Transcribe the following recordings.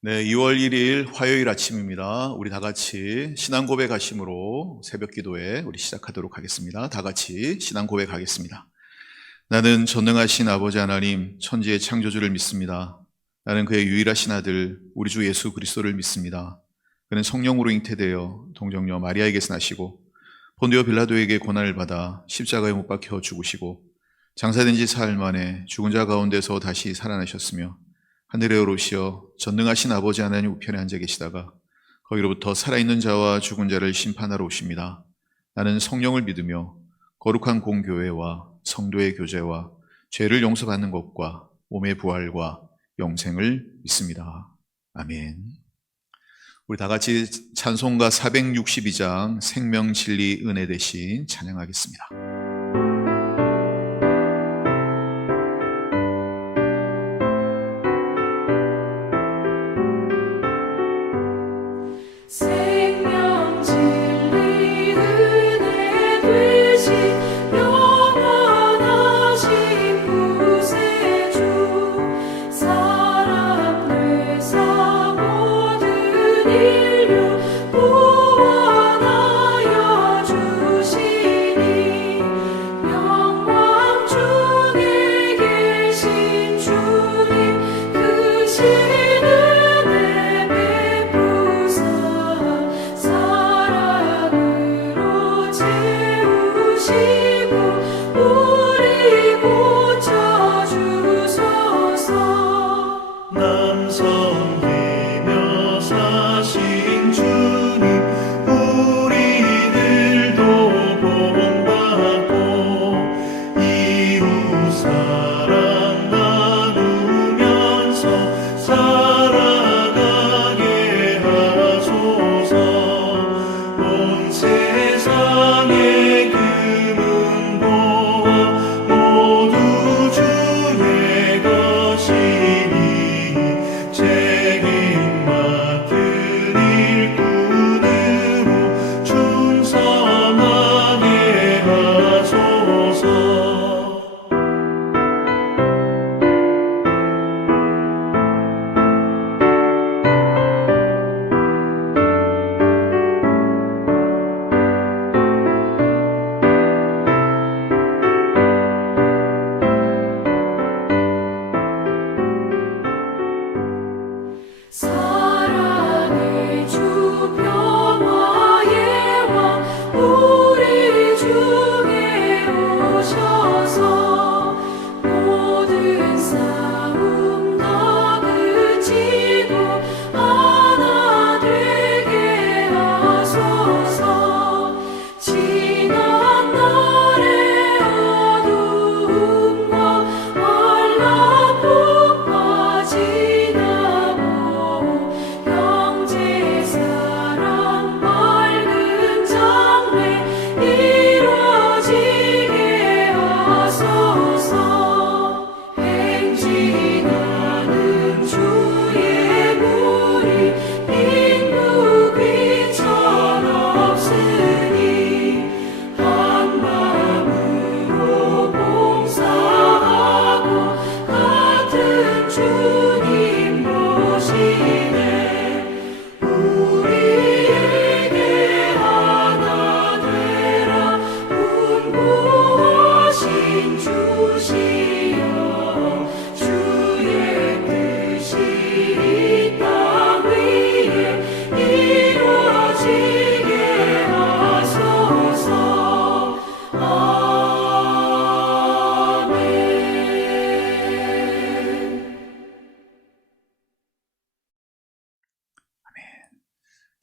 네, 2월 1일 화요일 아침입니다. 우리 다 같이 신앙 고백하심으로 새벽 기도회 우리 시작하도록 하겠습니다. 다 같이 신앙 고백하겠습니다. 나는 전능하신 아버지 하나님, 천지의 창조주를 믿습니다. 나는 그의 유일하신 아들, 우리 주 예수 그리스도를 믿습니다. 그는 성령으로 잉태되어 동정녀 마리아에게서 나시고 본디오 빌라도에게 고난을 받아 십자가에 못 박혀 죽으시고 장사된 지 사흘 만에 죽은 자 가운데서 다시 살아나셨으며 하늘에 오르시어 전능하신 아버지 하나님 우편에 앉아 계시다가 거기로부터 살아있는 자와 죽은 자를 심판하러 오십니다. 나는 성령을 믿으며 거룩한 공교회와 성도의 교제와 죄를 용서받는 것과 몸의 부활과 영생을 믿습니다. 아멘. 우리 다 같이 찬송가 462장 생명 진리 은혜 대신 찬양하겠습니다.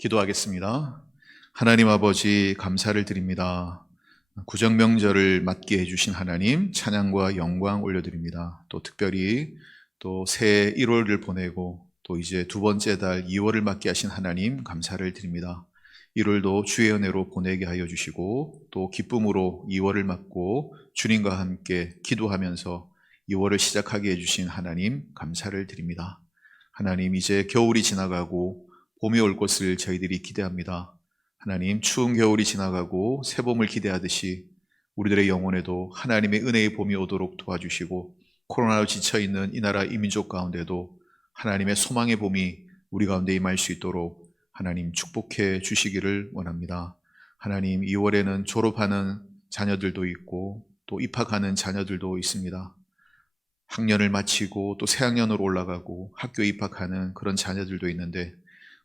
기도하겠습니다. 하나님 아버지 감사를 드립니다. 구정명절을 맞게 해주신 하나님 찬양과 영광 올려드립니다. 또 특별히 또 새해 1월을 보내고 또 이제 두 번째 달 2월을 맞게 하신 하나님 감사를 드립니다. 1월도 주의 은혜로 보내게 하여 주시고 또 기쁨으로 2월을 맞고 주님과 함께 기도하면서 2월을 시작하게 해주신 하나님 감사를 드립니다. 하나님 이제 겨울이 지나가고 봄이 올 것을 저희들이 기대합니다. 하나님 추운 겨울이 지나가고 새봄을 기대하듯이 우리들의 영혼에도 하나님의 은혜의 봄이 오도록 도와주시고 코로나로 지쳐있는 이 나라 이 민족 가운데도 하나님의 소망의 봄이 우리 가운데 임할 수 있도록 하나님 축복해 주시기를 원합니다. 하나님, 2월에는 졸업하는 자녀들도 있고 또 입학하는 자녀들도 있습니다. 학년을 마치고 또 새학년으로 올라가고 학교에 입학하는 그런 자녀들도 있는데,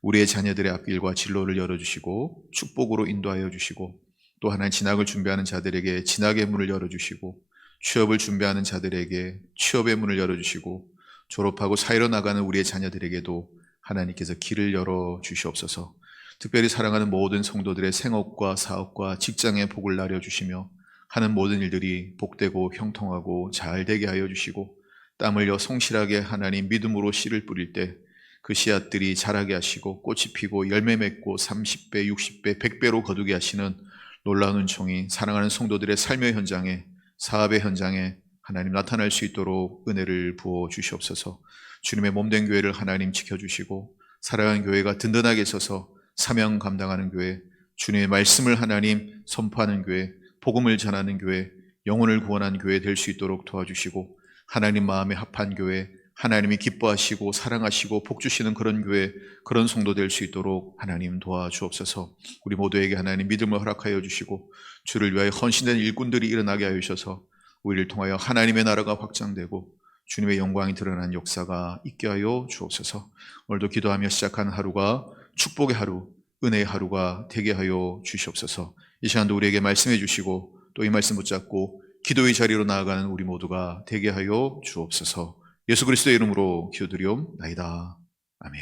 우리의 자녀들의 앞길과 진로를 열어주시고 축복으로 인도하여 주시고, 또 하나님 진학을 준비하는 자들에게 진학의 문을 열어주시고, 취업을 준비하는 자들에게 취업의 문을 열어주시고, 졸업하고 사회로 나가는 우리의 자녀들에게도 하나님께서 길을 열어주시옵소서. 특별히 사랑하는 모든 성도들의 생업과 사업과 직장의 복을 나려주시며 하는 모든 일들이 복되고 형통하고 잘 되게 하여 주시고, 땀 흘려 성실하게 하나님 믿음으로 씨를 뿌릴 때 그 씨앗들이 자라게 하시고 꽃이 피고 열매 맺고 30배, 60배, 100배로 거두게 하시는 놀라운 은총이 사랑하는 성도들의 삶의 현장에, 사업의 현장에 하나님 나타날 수 있도록 은혜를 부어 주시옵소서. 주님의 몸된 교회를 하나님 지켜주시고, 사랑하는 교회가 든든하게 서서 사명 감당하는 교회, 주님의 말씀을 하나님 선포하는 교회, 복음을 전하는 교회, 영혼을 구원하는 교회 될 수 있도록 도와주시고, 하나님 마음에 합한 교회, 하나님이 기뻐하시고 사랑하시고 복주시는 그런 교회, 그런 성도 될 수 있도록 하나님 도와주옵소서. 우리 모두에게 하나님 믿음을 허락하여 주시고, 주를 위하여 헌신된 일꾼들이 일어나게 하여 주셔서 우리를 통하여 하나님의 나라가 확장되고 주님의 영광이 드러나는 역사가 있게 하여 주옵소서. 오늘도 기도하며 시작하는 하루가 축복의 하루, 은혜의 하루가 되게 하여 주시옵소서. 이 시간도 우리에게 말씀해 주시고 또 이 말씀 붙잡고 기도의 자리로 나아가는 우리 모두가 되게 하여 주옵소서. 예수 그리스도의 이름으로 기도드리옵나이다. 아멘.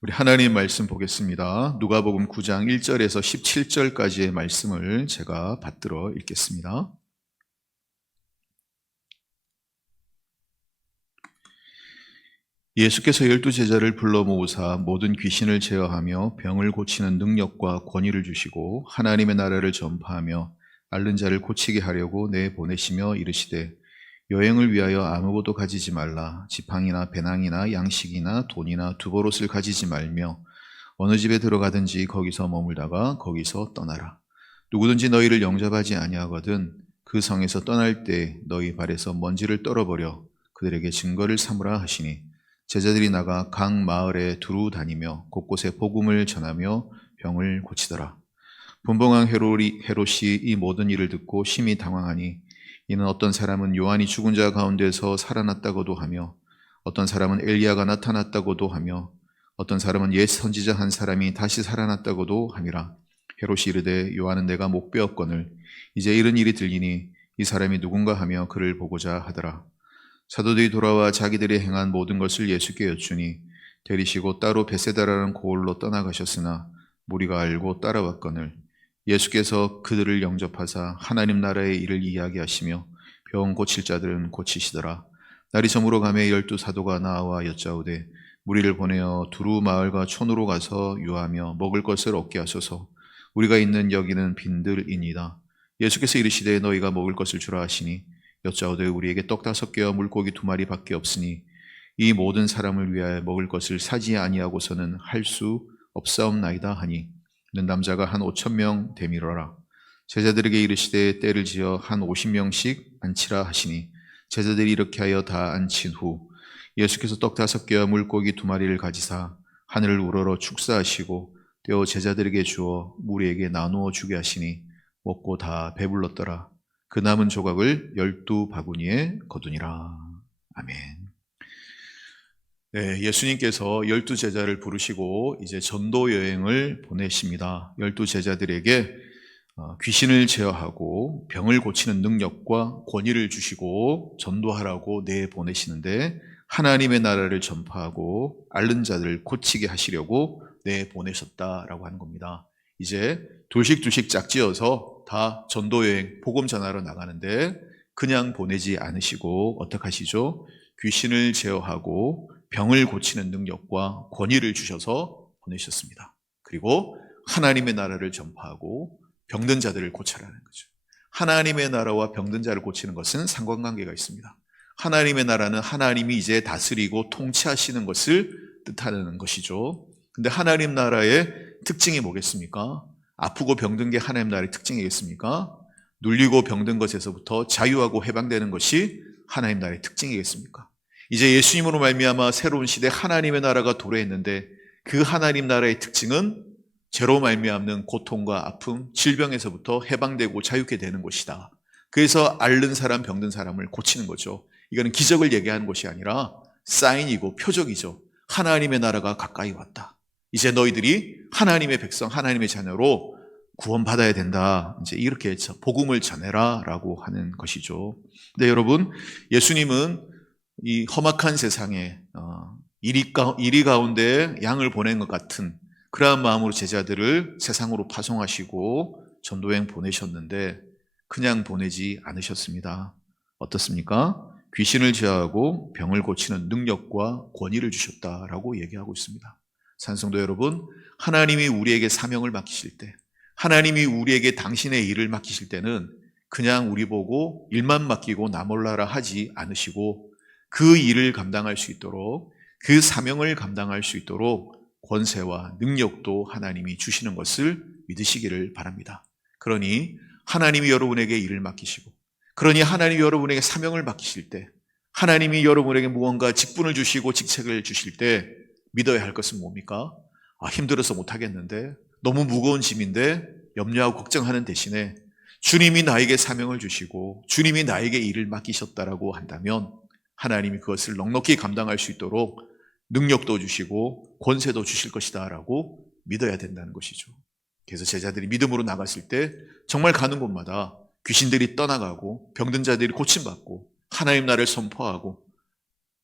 우리 하나님 말씀 보겠습니다. 누가복음 9장 1절에서 17절까지의 말씀을 제가 받들어 읽겠습니다. 예수께서 12제자를 불러 모으사 모든 귀신을 제어하며 병을 고치는 능력과 권위를 주시고 하나님의 나라를 전파하며 앓는 자를 고치게 하려고 내보내시며 이르시되, 여행을 위하여 아무것도 가지지 말라. 지팡이나 배낭이나 양식이나 돈이나 두보롯을 가지지 말며 어느 집에 들어가든지 거기서 머물다가 거기서 떠나라. 누구든지 너희를 영접하지 아니하거든 그 성에서 떠날 때 너희 발에서 먼지를 떨어버려 그들에게 증거를 삼으라 하시니, 제자들이 나가 각 마을에 두루 다니며 곳곳에 복음을 전하며 병을 고치더라. 분봉왕 헤롯이 이 모든 일을 듣고 심히 당황하니, 이는 어떤 사람은 요한이 죽은 자 가운데서 살아났다고도 하며 어떤 사람은 엘리야가 나타났다고도 하며 어떤 사람은 옛 선지자 한 사람이 다시 살아났다고도 함이라. 헤롯이 이르되, 요한은 내가 못 배웠거늘 이제 이런 일이 들리니 이 사람이 누군가 하며 그를 보고자 하더라. 사도들이 돌아와 자기들이 행한 모든 것을 예수께 여쭈니 데리시고 따로 베세다라는 고을로 떠나가셨으나 무리가 알고 따라왔거늘 예수께서 그들을 영접하사 하나님 나라의 일을 이야기하시며 병 고칠 자들은 고치시더라. 날이 저물어 가매 12사도가 나와 여짜오되, 무리를 보내어 두루 마을과 촌으로 가서 유하며 먹을 것을 얻게 하소서. 우리가 있는 여기는 빈들이니이다. 예수께서 이르시되, 너희가 먹을 것을 주라 하시니 여짜오되, 우리에게 떡 5개와 물고기 2마리밖에 없으니 이 모든 사람을 위하여 먹을 것을 사지 아니하고서는 할 수 없사옵나이다 하니, 는 남자가 한 5,000명 되밀어라. 제자들에게 이르시되, 때를 지어 한 50명씩 앉히라 하시니, 제자들이 이렇게 하여 다 앉힌 후 예수께서 떡 5개와 물고기 2마리를 가지사 하늘을 우러러 축사하시고 떼어 제자들에게 주어 무리에게 나누어 주게 하시니 먹고 다 배불렀더라. 그 남은 조각을 12바구니에 거두니라. 아멘. 네, 예수님께서 12제자를 부르시고 이제 전도 여행을 보내십니다. 12제자들에게 귀신을 제어하고 병을 고치는 능력과 권위를 주시고 전도하라고 내보내시는데, 하나님의 나라를 전파하고 앓는 자들을 고치게 하시려고 내보내셨다라고 하는 겁니다. 이제 둘씩 짝지어서 다 전도 여행, 복음 전하러 나가는데 그냥 보내지 않으시고 어떻게 하시죠? 귀신을 제어하고 병을 고치는 능력과 권위를 주셔서 보내셨습니다. 그리고 하나님의 나라를 전파하고 병든 자들을 고쳐라는 거죠. 하나님의 나라와 병든 자를 고치는 것은 상관관계가 있습니다. 하나님의 나라는 하나님이 이제 다스리고 통치하시는 것을 뜻하는 것이죠. 근데 하나님 나라의 특징이 뭐겠습니까? 아프고 병든 게 하나님 나라의 특징이겠습니까? 눌리고 병든 것에서부터 자유하고 해방되는 것이 하나님 나라의 특징이겠습니까? 이제 예수님으로 말미암아 새로운 시대 하나님의 나라가 도래했는데 그 하나님 나라의 특징은 죄로 말미암는 고통과 아픔, 질병에서부터 해방되고 자유케 되는 것이다. 그래서 앓는 사람, 병든 사람을 고치는 거죠. 이거는 기적을 얘기하는 것이 아니라 사인이고 표적이죠. 하나님의 나라가 가까이 왔다. 이제 너희들이 하나님의 백성, 하나님의 자녀로 구원받아야 된다. 이제 이렇게 복음을 전해라 라고 하는 것이죠. 근데 여러분, 예수님은 이 험악한 세상에 이리 가운데 양을 보낸 것 같은 그러한 마음으로 제자들을 세상으로 파송하시고 전도여행 보내셨는데 그냥 보내지 않으셨습니다. 어떻습니까? 귀신을 제어하고 병을 고치는 능력과 권위를 주셨다라고 얘기하고 있습니다. 산성도 여러분, 하나님이 우리에게 사명을 맡기실 때, 하나님이 우리에게 당신의 일을 맡기실 때는 그냥 우리 보고 일만 맡기고 나 몰라라 하지 않으시고 그 일을 감당할 수 있도록, 그 사명을 감당할 수 있도록 권세와 능력도 하나님이 주시는 것을 믿으시기를 바랍니다. 그러니 하나님이 여러분에게 일을 맡기시고, 그러니 하나님이 여러분에게 사명을 맡기실 때, 하나님이 여러분에게 무언가 직분을 주시고 직책을 주실 때 믿어야 할 것은 뭡니까? 힘들어서 못하겠는데, 너무 무거운 짐인데 염려하고 걱정하는 대신에 주님이 나에게 사명을 주시고 주님이 나에게 일을 맡기셨다라고 한다면 하나님이 그것을 넉넉히 감당할 수 있도록 능력도 주시고 권세도 주실 것이다 라고 믿어야 된다는 것이죠. 그래서 제자들이 믿음으로 나갔을 때 정말 가는 곳마다 귀신들이 떠나가고 병든 자들이 고침받고 하나님 나라를 선포하고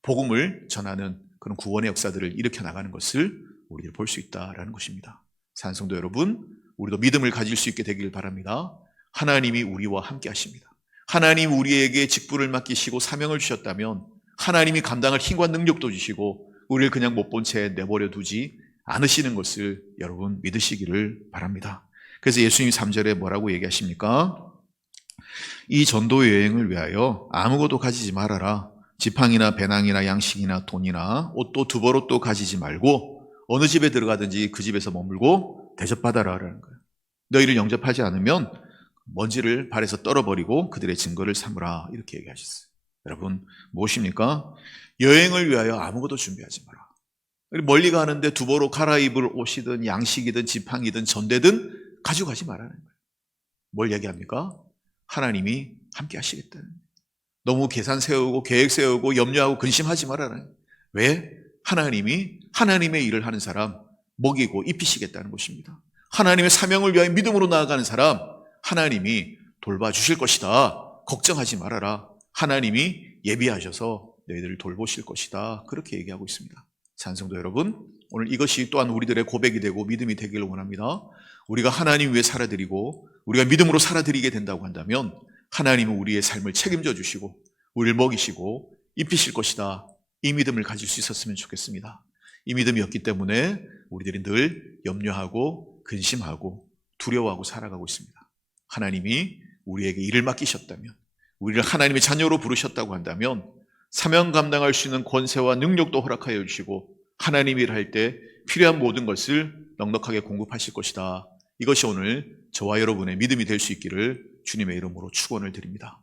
복음을 전하는 그런 구원의 역사들을 일으켜 나가는 것을 우리가 볼 수 있다라는 것입니다. 산성도 여러분, 우리도 믿음을 가질 수 있게 되길 바랍니다. 하나님이 우리와 함께 하십니다. 하나님 우리에게 직분을 맡기시고 사명을 주셨다면 하나님이 감당할 힘과 능력도 주시고 우리를 그냥 못 본 채 내버려 두지 않으시는 것을 여러분 믿으시기를 바랍니다. 그래서 예수님이 3절에 뭐라고 얘기하십니까? 이 전도 여행을 위하여 아무것도 가지지 말아라. 지팡이나 배낭이나 양식이나 돈이나 옷도 두벌옷도 가지지 말고 어느 집에 들어가든지 그 집에서 머물고 대접받아라라는 거예요. 너희를 영접하지 않으면 먼지를 발에서 떨어버리고 그들의 증거를 삼으라 이렇게 얘기하셨어요. 여러분 무엇입니까? 여행을 위하여 아무것도 준비하지 마라. 멀리 가는데 두벌옷 갈아입을 옷이든 양식이든 지팡이든 전대든 가져가지 말라는 거예요. 뭘 얘기합니까? 하나님이 함께 하시겠다는 거예요. 너무 계산 세우고 계획 세우고 염려하고 근심하지 말아라. 왜? 하나님이 하나님의 일을 하는 사람 먹이고 입히시겠다는 것입니다. 하나님의 사명을 위하여 믿음으로 나아가는 사람 하나님이 돌봐주실 것이다. 걱정하지 말아라. 하나님이 예비하셔서 너희들을 돌보실 것이다. 그렇게 얘기하고 있습니다. 찬성도 여러분, 오늘 이것이 또한 우리들의 고백이 되고 믿음이 되기를 원합니다. 우리가 하나님 위해 살아드리고 우리가 믿음으로 살아드리게 된다고 한다면 하나님은 우리의 삶을 책임져 주시고 우리를 먹이시고 입히실 것이다. 이 믿음을 가질 수 있었으면 좋겠습니다. 이 믿음이 없기 때문에 우리들이 늘 염려하고 근심하고 두려워하고 살아가고 있습니다. 하나님이 우리에게 일을 맡기셨다면, 우리를 하나님의 자녀로 부르셨다고 한다면 사명 감당할 수 있는 권세와 능력도 허락하여 주시고 하나님 일할 때 필요한 모든 것을 넉넉하게 공급하실 것이다. 이것이 오늘 저와 여러분의 믿음이 될 수 있기를 주님의 이름으로 축원을 드립니다.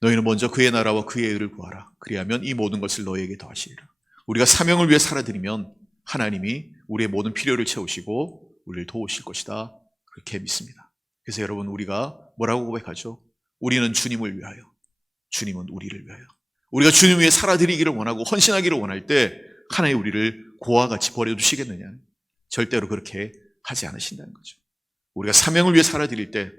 너희는 먼저 그의 나라와 그의 의를 구하라. 그리하면 이 모든 것을 너희에게 더하시리라. 우리가 사명을 위해 살아드리면 하나님이 우리의 모든 필요를 채우시고 우리를 도우실 것이다. 그렇게 믿습니다. 그래서 여러분 우리가 뭐라고 고백하죠? 우리는 주님을 위하여, 주님은 우리를 위하여. 우리가 주님 위해 살아드리기를 원하고 헌신하기를 원할 때 하나님 우리를 고와 같이 버려두시겠느냐? 절대로 그렇게 하지 않으신다는 거죠. 우리가 사명을 위해 살아드릴 때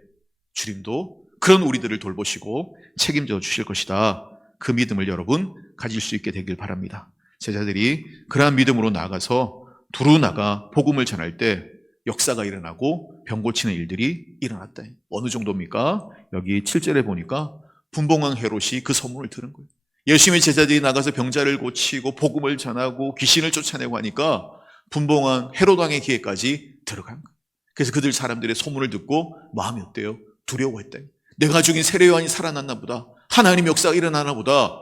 주님도 그런 우리들을 돌보시고 책임져 주실 것이다. 그 믿음을 여러분 가질 수 있게 되길 바랍니다. 제자들이 그러한 믿음으로 나아가서 두루 나가 복음을 전할 때 역사가 일어나고 병 고치는 일들이 일어났다. 어느 정도입니까? 여기 7절에 보니까 분봉왕 헤롯이 그 소문을 들은 거예요. 예수님의 제자들이 나가서 병자를 고치고 복음을 전하고 귀신을 쫓아내고 하니까 분봉왕 헤롯 왕의 귀에까지 들어간 거예요. 그래서 그들 사람들의 소문을 듣고 마음이 어때요? 두려워했다. 내가 죽인 세례 요한이 살아났나 보다. 하나님의 역사가 일어나나 보다.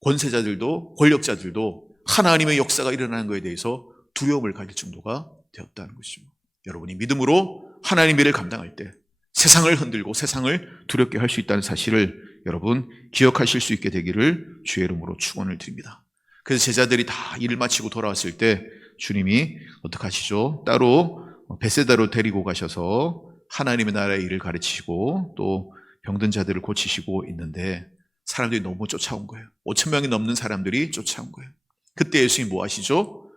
권세자들도 권력자들도 하나님의 역사가 일어나는 것에 대해서 두려움을 가질 정도가 되었다는 것이죠. 여러분이 믿음으로 하나님의 일을 감당할 때 세상을 흔들고 세상을 두렵게 할 수 있다는 사실을 여러분 기억하실 수 있게 되기를 주의 이름으로 축원을 드립니다. 그래서 제자들이 다 일을 마치고 돌아왔을 때 주님이 어떻게 하시죠? 따로 베세다로 데리고 가셔서 하나님의 나라의 일을 가르치시고 또 병든 자들을 고치시고 있는데 사람들이 너무 쫓아온 거예요. 5천 명이 넘는 사람들이 쫓아온 거예요. 그때 예수님이 뭐 하시죠?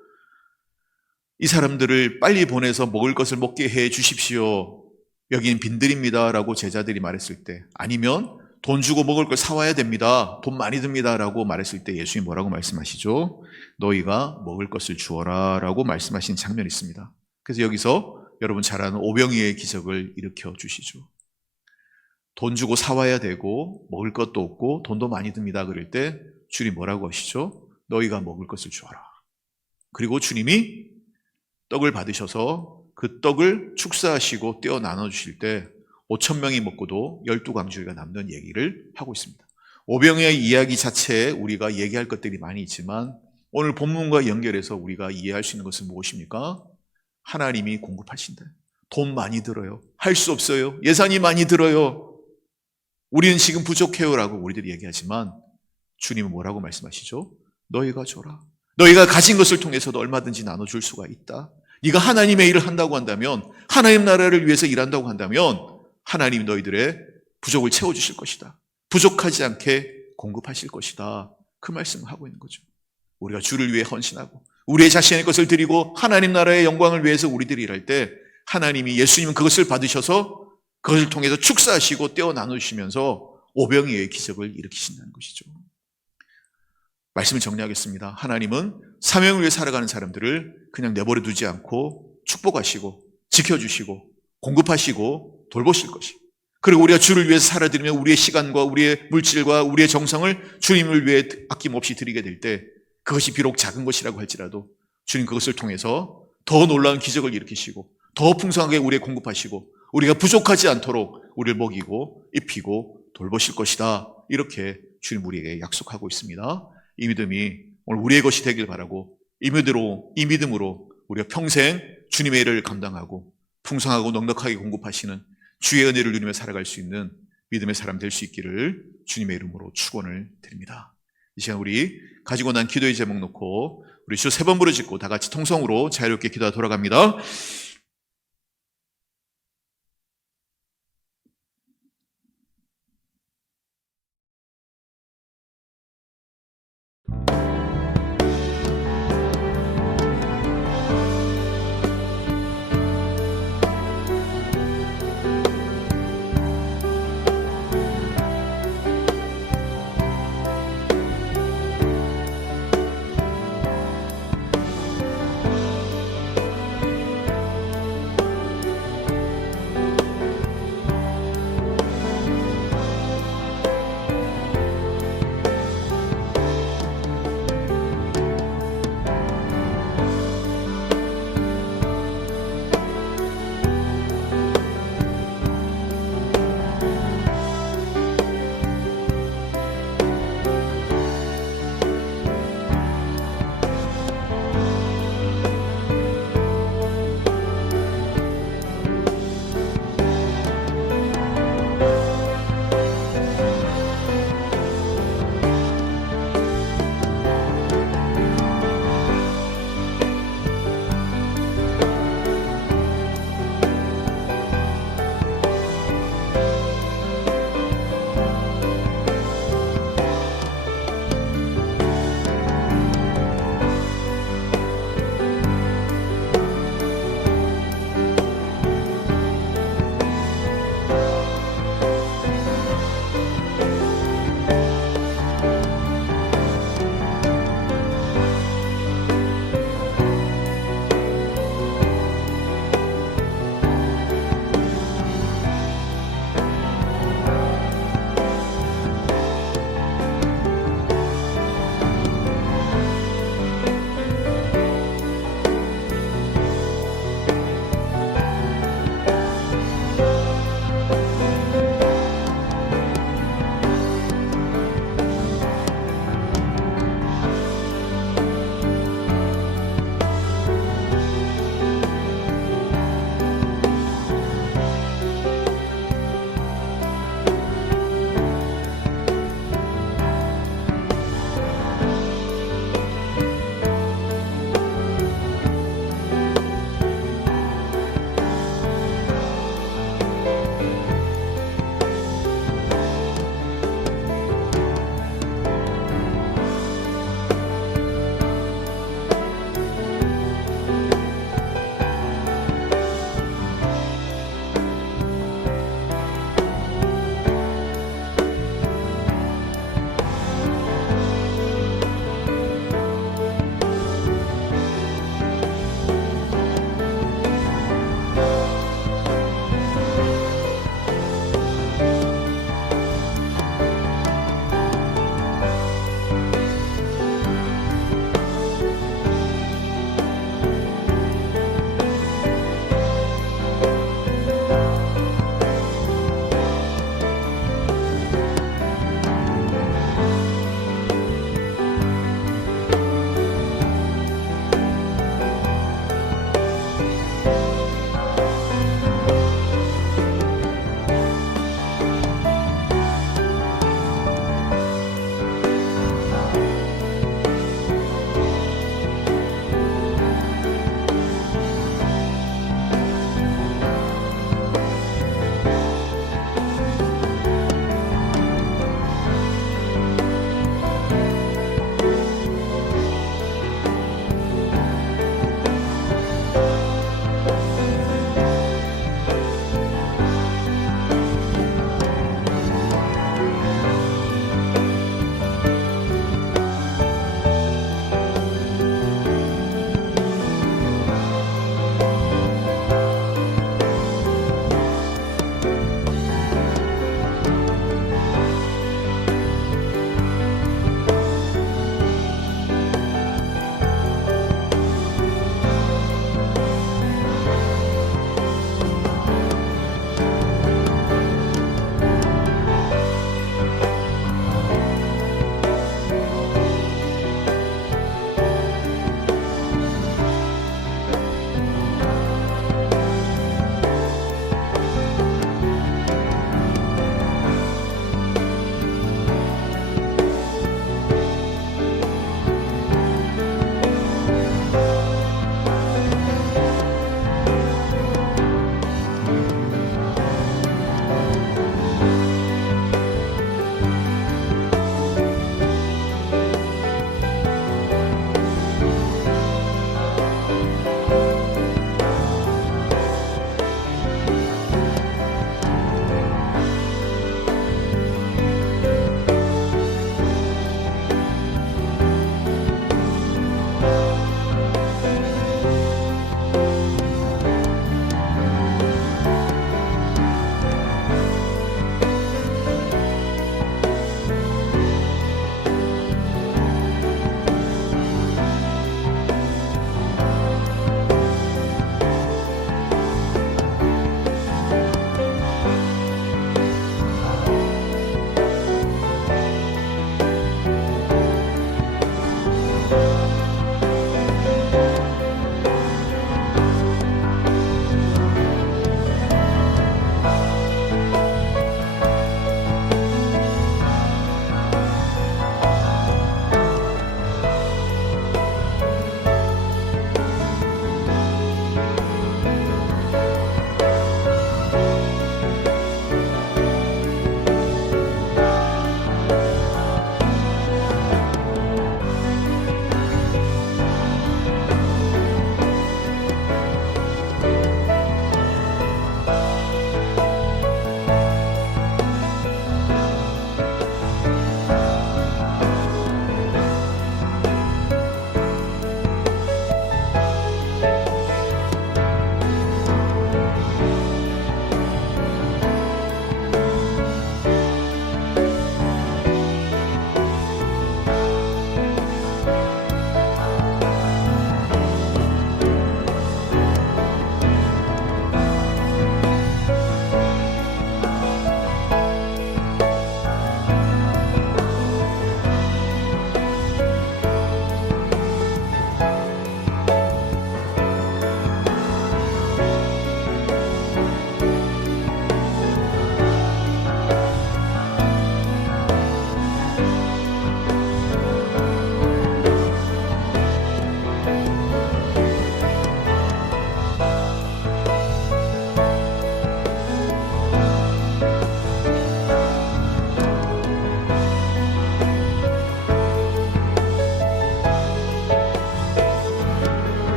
이 사람들을 빨리 보내서 먹을 것을 먹게 해 주십시오. 여기는 빈들입니다 라고 제자들이 말했을 때, 아니면 돈 주고 먹을 걸 사와야 됩니다, 돈 많이 듭니다 라고 말했을 때 예수님이 뭐라고 말씀하시죠? 너희가 먹을 것을 주어라 라고 말씀하신 장면이 있습니다. 그래서 여기서 여러분 잘 아는 오병이의 기적을 일으켜 주시죠. 돈 주고 사와야 되고 먹을 것도 없고 돈도 많이 듭니다 그럴 때 주님이 뭐라고 하시죠? 너희가 먹을 것을 주어라. 그리고 주님이 떡을 받으셔서 그 떡을 축사하시고 떼어 나눠주실 때 5천 명이 먹고도 12광주리가 남는 얘기를 하고 있습니다. 오병이의 이야기 자체에 우리가 얘기할 것들이 많이 있지만 오늘 본문과 연결해서 우리가 이해할 수 있는 것은 무엇입니까? 하나님이 공급하신다. 돈 많이 들어요. 할 수 없어요. 예산이 많이 들어요. 우리는 지금 부족해요 라고 우리들이 얘기하지만 주님은 뭐라고 말씀하시죠? 너희가 줘라. 너희가 가진 것을 통해서도 얼마든지 나눠줄 수가 있다. 네가 하나님의 일을 한다고 한다면, 하나님 나라를 위해서 일한다고 한다면 하나님이 너희들의 부족을 채워주실 것이다. 부족하지 않게 공급하실 것이다. 그 말씀을 하고 있는 거죠. 우리가 주를 위해 헌신하고 우리의 자신의 것을 드리고 하나님 나라의 영광을 위해서 우리들이 일할 때 하나님이, 예수님은 그것을 받으셔서 그것을 통해서 축사하시고 떼어 나누시면서 오병이의 기적을 일으키신다는 것이죠. 말씀을 정리하겠습니다. 하나님은 사명을 위해 살아가는 사람들을 그냥 내버려 두지 않고 축복하시고 지켜주시고 공급하시고 돌보실 것이. 그리고 우리가 주를 위해서 살아드리면 우리의 시간과 우리의 물질과 우리의 정성을 주님을 위해 아낌없이 드리게 될 때 그것이 비록 작은 것이라고 할지라도 주님 그것을 통해서 더 놀라운 기적을 일으키시고 더 풍성하게 우리의 공급하시고 우리가 부족하지 않도록 우리를 먹이고 입히고 돌보실 것이다. 이렇게 주님 우리에게 약속하고 있습니다. 이 믿음이 오늘 우리의 것이 되길 바라고 이 믿음으로 우리가 평생 주님의 일을 감당하고 풍성하고 넉넉하게 공급하시는 주의 은혜를 누리며 살아갈 수 있는 믿음의 사람 될 수 있기를 주님의 이름으로 축원을 드립니다. 이 시간 우리 가지고 난 기도의 제목 놓고 우리 주 3번 부르짖고 다 같이 통성으로 자유롭게 기도하 돌아갑니다.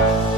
주옵소서.